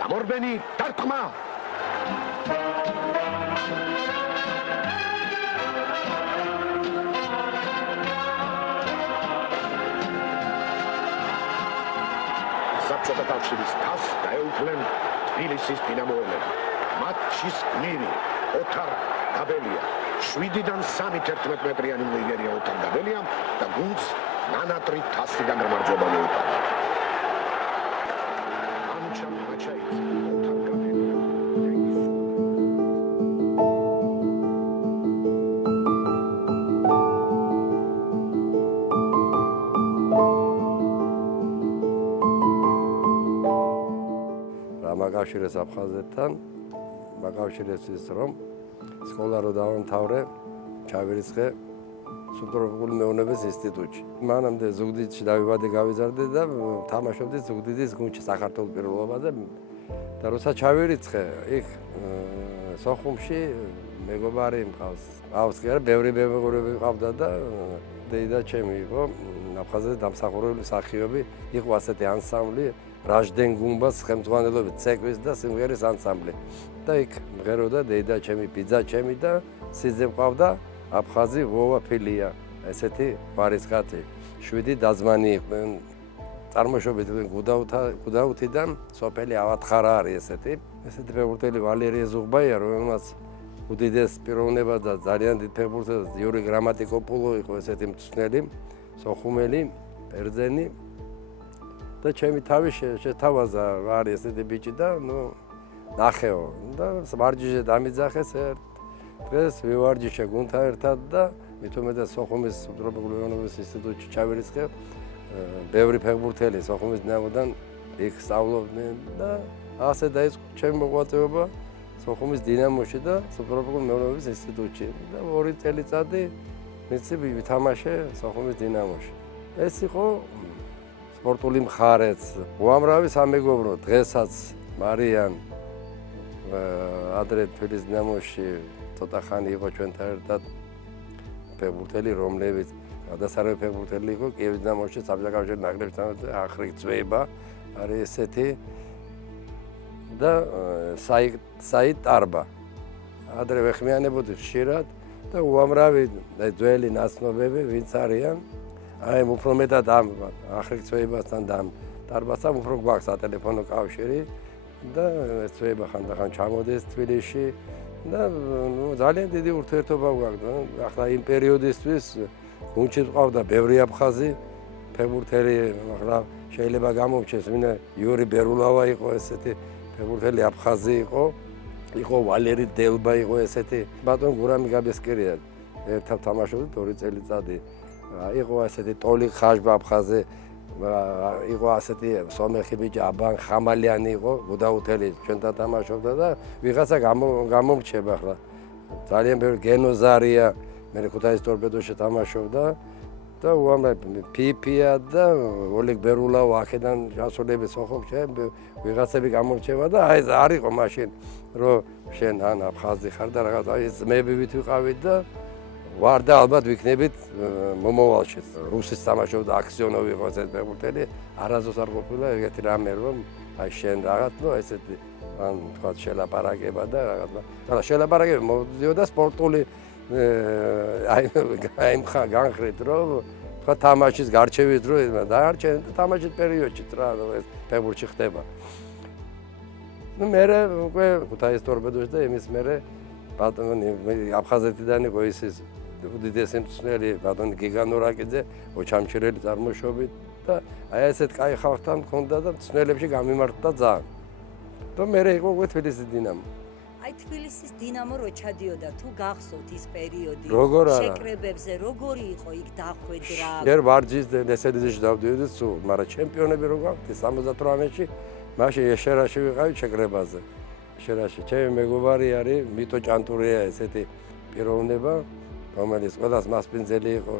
გამორბენი დარტყმა საბჭოთა კავშირის თასს დაეუფლნენ თბილისის დინამოელები. მატჩის გმირი ოთარ გაბელია 7-დან 3-11 მეტრიანი მოიგერია ოთარ გაბელიამ და გუნდს ნანატრი თასიდან გამარჯვება მოუტანა. ანჩამ მაჩაიძე ოთარ გაბელია მაკავშირეს აფხაზეთთან მაკავშირეს ის რომ სკოლა რო დავამთავრე ჩავირიცხე სუბტროპიკული მეურნეობის ინსტიტუტში. მანამდე ზუგდიდში დავიბადე გავიზარდე და თამაშობდი ზუგდიდის გუნდში საქართველოს პირველობაზე და როცა ჩავირიცხე იქ სოხუმში მეგობარი მყავს. ყავს კი არა, ბევრი მეგობრები ყავდა და დეიდა ჩემი იყო აფხაზეთის დამსახურებული მსახიობი, იყო ასეთი ანსამბლი რაჟდენ გუმბას ხელმძღვანელობით ცეკვის და სიმღერის ანსამბლი. და იქ მღეროდა დეიდა ჩემი, ბიძა ჩემი და სიძე მყავდა აფხაზი ვოვა ფილია. ესეთი მარისხათი 7 დაძმანი იყვნენ. წარმოშობით გუდაუთიდან სოფელი ავათხარა არის ესეთი. ესეთი ფეხბურთელი ვალერია ზუღბაია, რომელმაც უდიდეს პიროვნება და ძალიან დიდ ფეხბურთელს იური გრამატიკოპულო იყო ესეთი მწვრთნელი, სოხუმელი, ბერძენი. და ჩემი თავი შეთავაზა არის ესეთი ბიჭი და ნახეო და ვარჯიშზე დამიძახეს დღეს ვივარჯიშე გუნდთან ერთად და მით უმეტეს სოხუმის სუბტროპიკული მეურნეობის ინსტიტუტში ჩავირიცხე. ბევრი ფეხბურთელი სოხუმის დინამოდან იქ სწავლობდნენ და ასე დაიწყო ჩემი მოღვაწეობა სოხუმის დინამოში და სუბტროპიკული მეურნეობის ინსტიტუტში და 2 წელიწადი ვიცი ვითამაშე სოხუმის დინამოში. ეს იყო სპორტული მხარეც. უამრავი სამეგობრო დღესაც მარიან ადრე თბილისის დინამოში ცოტა ხანი იყო ჩვენთან ერთად ფეხბურთელი, რომლებიც გადასარევი ფეხბურთელი იყო კიევის დინამოში საბჭოთა კავშირის ნაკრებთან ახრიქ წვეიბა არის ესეთი და საიდ ტარბა. ადრე ვეხმიანებოდი ხშირად და უამრავი ძველი ნაცნობები ვინც არიან აი უფრო მეტად ამ ახრიქ წვეიბასთან და ამ ტარბასთან უფრო გვაქვს სატელეფონო კავშირი და ეს წვეიბა ხანდახან ჩამოდის თბილისში და ძალიან დიდი ურთიერთობა გვაქვს. ახლა იმ პერიოდისთვის გუნდში ყავდა ბევრი აფხაზი ფეხბურთელი, ახლა შეიძლება გამომჩეს, ვინმე იური ბერულავა იყო ესეთი ფეხბურთელი აფხაზი იყო ვალერი დელბა იყო ესეთი. ბატონ გურამი გაბესკერია ერთად თამაშობდა 2 წელიწადი. იყო ასეთი ტოლი ხაჟბა აფხაზი, იყო ასეთი სომეხი ბიჭი აბან ხამალიანი იყო, გუდაუთელი ჩვენთან თამაშობდა და ვიღაცა გამომრჩება ახლა. ძალიან ბევრი გენოზარია, მე ქუთაისის ტორპედოში თამაშობდა და უამრავი ფიფია და ოლეგ ბერულავა აქედან გასულები სოხუმში ვიღაცები გამომრჩება და აი არ იყო მაშინ რომ შენ ან აფხაზი ხარ და რაღაც აი ძმები ვით ვიყავით და ვარ და ალბათ ვიქნებით მომავალში. რუსის თამაშობდა აქსიონოვი იყო ესეთი ფეხბურთელი, არასდროს არ ყოფილა ეგეთი რამე რომ აი შენ რაღაც ესეთი ან თქვა შელაპარაკება და რაღაც. და შელაპარაკება მოდიოდა სპორტული აი განხრით რომ თქვა თამაშის გარჩევის დრო დაარჩენ და თამაშის პერიოდში რა ეს ფეხბურთში ხდება. მე უკვე ქუთაისის ტორპედოში და იმის მერე ბატონი აფხაზეთიდან იყო ის უდიდესი მწვრთნელი ბატონი გიგანორაკიძე ოჩამჩირელი წარმოშობით და აი ესეთ კაი ხალხთან მქონდა და მწვრთნელებში გამიმართა ძალიან. და მე იყო უკვე თბილისის დინამო. აი თბილისის დინამო რო ჩადიოდა თუ გახსოვთ ის პერიოდი შეკრებებზე როგორი იყო იქ დახვედრა? ჯერ ვარჯიშს ნესელიძეში დავდივიდი სულ, მაგრამ ჩემპიონები რო გავხდი 78-ში მაშინ ეშერაში ვიყავი შეკრებაზე. ეშერაში ჩემი მეგობარი არის მიტო ჭანტურია ესეთი პიროვნება, რომელიც ყველას მასპინძელი იყო,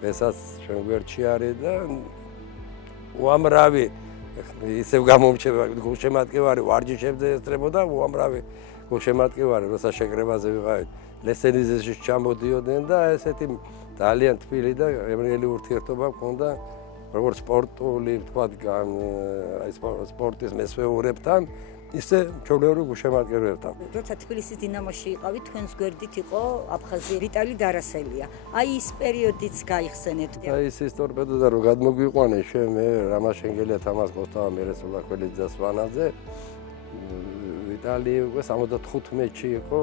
დღესაც ჩვენ გვერდში არის და უამრავი ისევ გამომრჩება გულშემატკივარი ვარჯიშებზე ესწრებოდა უამრავი გულშემატკივარი, როცა შეკრებაზე ვიყავით, ლესელიძეში ჩამოდიოდნენ და ესეთი ძალიან თბილი და ემრიელი ურთიერთობა მქონდა როგორც სპორტული, თქვა, სპორტის მესვეურებთან, ისე მშობლიური გულშემატკივრებთან. როცა თბილისის დინამოში იყავით, თქვენს გვერდით იყო აფხაზი ვიტალი დარასელია. აი ის პერიოდიც გაიხსენეთ. აი ის ტორპედო და რო გადმოგვიყვანე მე რამაზ შენგელია, თამაზ კოსტავა, მერესულა ქველიძე და სვანაძე. ვიტალი უკვე 75-ში იყო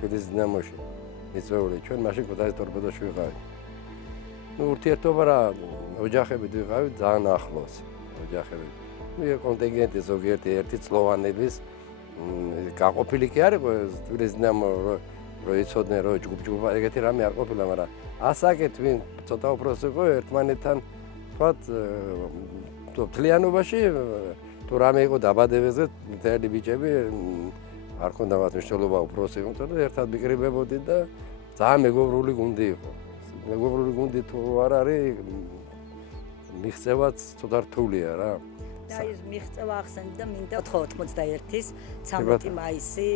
თბილისის დინამოში. მიწვეული ჩვენ მაშინ ქუთაისის ტორპედოში ვიყავით. ურთიერთობა რა ოჯახებით ვიყავით ძალიან ახლოს ოჯახებით. კონტინგენტი ზოგიერთი ერთი წლოვანების გაყოფილი კი არ იყო თბილისის დინამო რო იცოდნენ რომ ჯგუფ-ჯგუფ ეგეთი რამე არ ყოფილა, მაგრამ ასაკეთ ვინ ცოტა უფროსი იყო ერთმანეთთან თქვათ მთლიანობაში თუ რამე იყო დაბადებაზე მთელი ბიჭები არ ქონდა მათ მნიშვნელობა უფროსი იყო და ერთად მიკრიბებოდი და ძალიან მეგობრული გუნდი იყო. მეგობრული გუნდი თუ არ არის მიღწევაც ცოტა რთულია რა. და ის მიღწევა ახსენდა და მინდა 91-ის 13 მაისი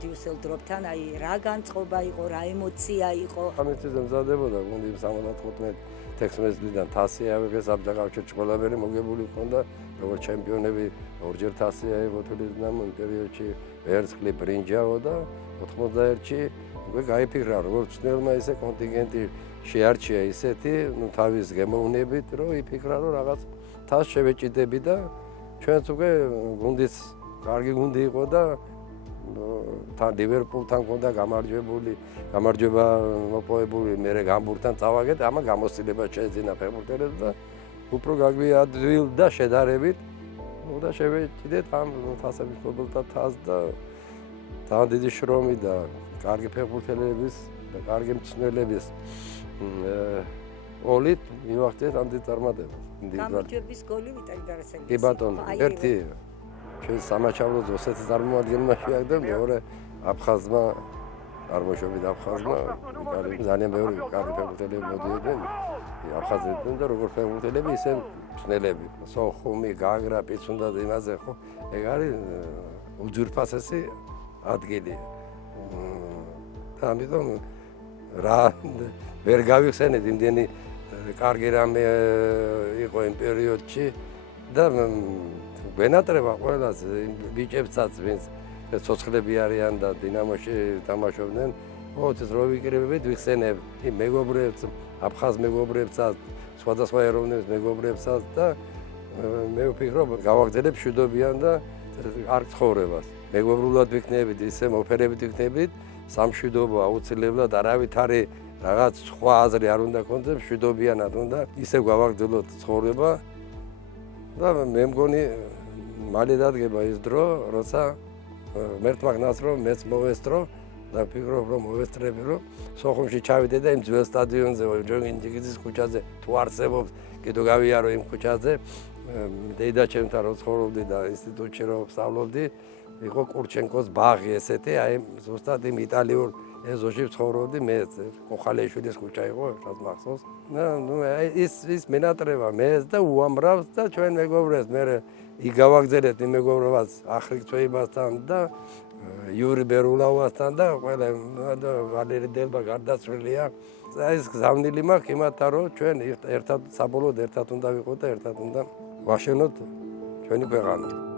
დიუსელდორფთან, აი რა განწყობა იყო, რა ემოცია იყო. ამით მზადებოდა გუნდი 75-16 წლიდან თასი ავიღე საბჭოთა ყველაფერი მოგებული ჰქონდა, როგორც ჩემპიონები ორჯერ თასი აიღო თბილისის დინამომ პერიოდში, ვერცხლი, ბრინჯაო და 91-ში უკვე გაიფიქრა როგორც წნელმა ისე კონტინგენტი შეარჩია ისეთი, თავის გემოვნებით, რომ იფიქრა რომ რაღაც თასს შევეჭიდები და ჩვენც უკვე გუნდის კარგი გუნდი იყო და თან ლივერპულთან ჰქონდა გამარჯვება მოპოვებული, მერე გამბურგთან წავაგეთ, ამა გამოცდილება შეეძინა ფეხბურთელებს და უფრო გაგვიადვილდა შედარებით და შევეჭიდეთ ამ თასების მფლობელთა თასს და ძალიან დიდი შრომი და კარგი ფეხბურთელების და კარგი მწვრთნელების ოლით მივახცეთ ამ დიდ წარმატებას. გამარჯვების გოლი ვიტალი დარასელიას. კი ბატონო, ერთი ჩვენ სამაჩაბლოს ოსეთის წარმომადგენელმა შეაგდა, მეორე აფხაზმა წარმოშობით აფხაზმა, ძალიან ბევრი კარგი ფეხბურთელები მოდიოდნენ აფხაზეთიდან და როგორ ფეხბურთელები, ისე მწვრთნელები. სოხუმი, გაგრა, პიცუნდა და იმაზე ხო, ეგ არის უძვირფასესი ადგილი. და ამიტომ რა ვერ გავიხსენეთ იმდენი კარგი რამე იყო იმ პერიოდში და ვენატრება ყველას ბიჭებსაც ვინც ცოცხლები არიან და დინამოში თამაშობდნენ, მოუწეს რო ვიკრიბებით ვიხსენებ იმ მეგობრებს, აფხაზ მეგობრებსაც, სხვადასხვა ეროვნების მეგობრებსაც და მე ვფიქრობ გავაგრძელებ მშვიდობიან და არ ცხოვრებას. მეგობრულად ვიქნებით, ისე მოფერებით ვიქნებით, სამშვიდობო აუცილებლად არავითარი რაღაც სხვა აზრი არ უნდა ქონდეს, მშვიდობიანად უნდა ისე გავაგრძელოთ ცხოვრება და მე მგონი მალე დადგება ის დრო, როცა მერთმა გნას რომ მეც მოვესწრო და ვფიქრობ რომ მოვესწრები რომ სოხუმში ჩავიდე და იმ ძველ სტადიონზე ჯოგინჯიგიძის ქუჩაზე თუ არსებობს კიდევ გავიარო იმ ქუჩაზე დედაჩემთან რო ცხოვრობდი და ინსტიტუტში რო ვსწავლობდი იყო კურჩენკოს ბაღი ესეთი აი ზუსტად იმ იტალიურ ეზოში ცხოვრობდი მე კოხალეიშვილის ქუჩა იყო ერთად მახსოვს და ნუ ის მენატრება მე და უამრავს და ჩვენ მეგობრებს მე იგავაგზელეთ იმ მეგობრობას ახრიქცვეებასთან და იური ბერულავასთან და ყველა ვალერი დელბა გარდაცვლილია ეს გზავნილი მაქვს იმათა რომ ჩვენ ერთად საბოლოოდ ერთად უნდა ვიყოთ და ერთად უნდა ვაშენოთ ჩვენი ქვეყანა.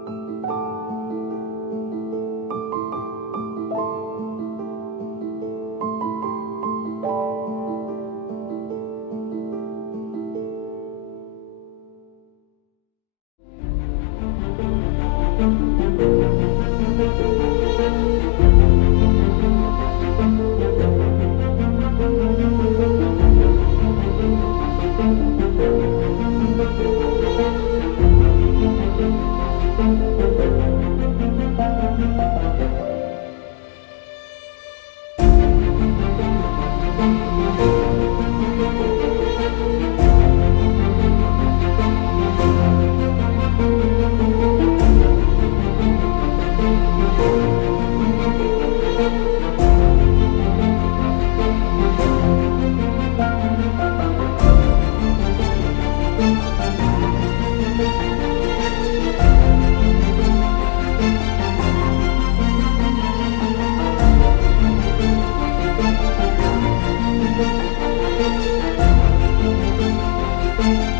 მოგესალმებით.